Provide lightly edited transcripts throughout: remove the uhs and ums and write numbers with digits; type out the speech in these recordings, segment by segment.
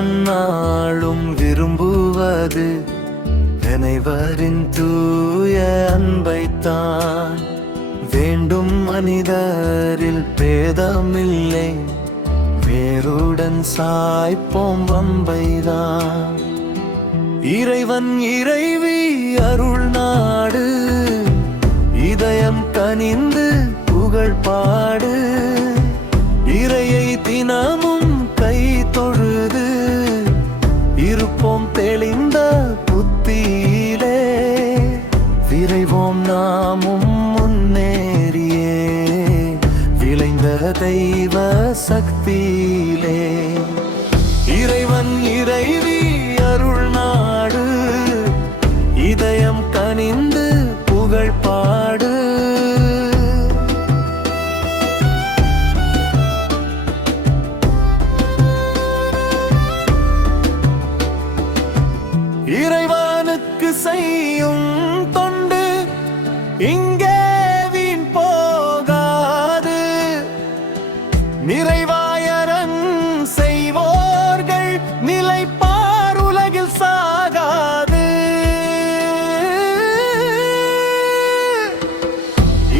இறைவன் நாளும் விரும்புவது அனைவரின் தூய அன்பைத்தான். வேண்டும் மனிதரில் பேதமில்லை, வேருடன் சாய்ப்போம் வம்பைதான். இறைவன் இறைவி அருள் நாடு, இதயம் கனிந்து புகழ் பாடு. இறையை தினமும் கை தொழுது இருப்போம் தெளிந்த புத்தியிலே. விரைவோம் நாமும் முன்னேறியே விளைந்த தெய்வ சக்தியிலே. இறைவன் இறைவி அருள் நாடு, இதயம் கனிந்து புகழ் பாடு. இறைவனுக்கு செய்யும் தொண்டு இங்கே வீண் போகாது. நிறைவாயரன் செய்வோர்கள் நிலைப்பார் உலகில் சாகாது.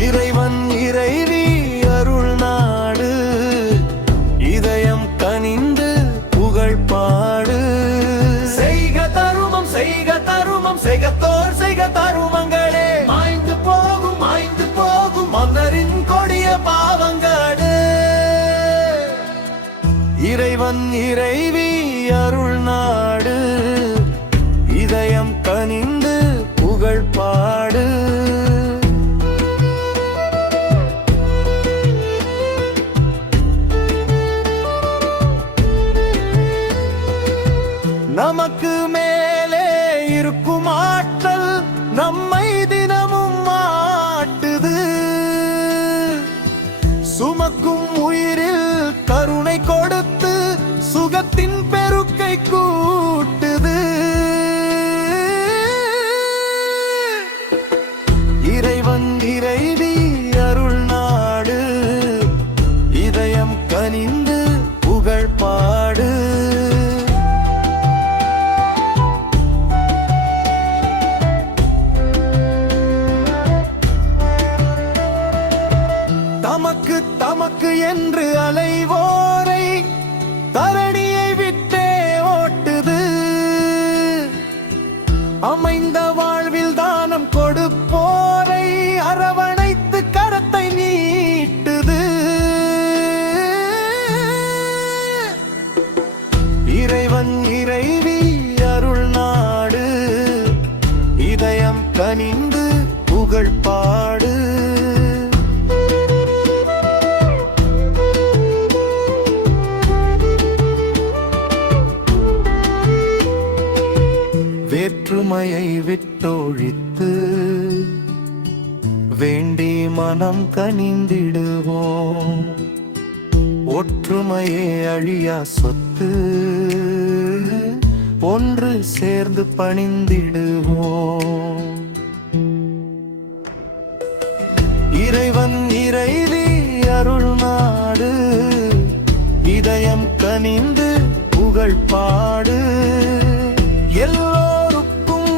இறைவன் இறைவி அருள் நாடு, இதயம் கனிந்து புகழ் பாடு. செய்க தருமம் செய்கத்தோர் செய்க தருமங்களே, மாய்ந்து போகும் மன்னரின் கொடிய பாவங்களே. இறைவன் இறைவி அருள் நாடு, இதயம் கனிந்து புகழ் பாடு. நமக்கு மேலே இருக்கும் ஆற்றல் நம்மை தினமும் மாட்டுது. சுமக்கும் உயிரில் கருணை கொடுத்து சுகத்தின் பெருக்கை கூட்டுது. இறைவன் இறைவி அருள் நாடு, இதயம் கனிந்து புகழ் பாடு. தமக்கு என்று அலைவோரை தரணியை விட்டே ஓட்டுது. அமைந்த வாழ்வில் தானம் கொடுப்போரை அரவணைத்து கரத்தை நீட்டுது. இறைவன் இறைவி அருள் நாடு, இதயம் கனிந்து புகழ் பாடு. வேற்றுமையை விட்டொழித்து வேண்டி மனம் கனிந்திடுவோம். ஒற்றுமையே அழியா சொத்து, ஒன்று சேர்ந்து பணிந்திடுவோம். இறைவன் இறைவி அருள் நாடு, இதயம் கனிந்து புகழ் பாடு. எல்லோருக்கும்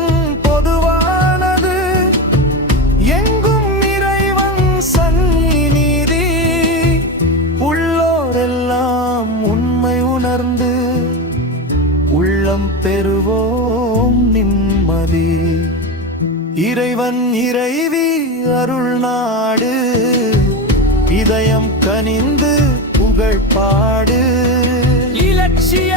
பொதுவானது எங்கும் இறைவன் சந்நிதி. உள்ளோரெல்லாம் உண்மை உணர்ந்து உள்ளம் பெறுவோம் நிம்மதி. இறைவன் இறைவி அருள் நாடு, இதயம் கனிந்து புகழ் பாடு. இலட்சிய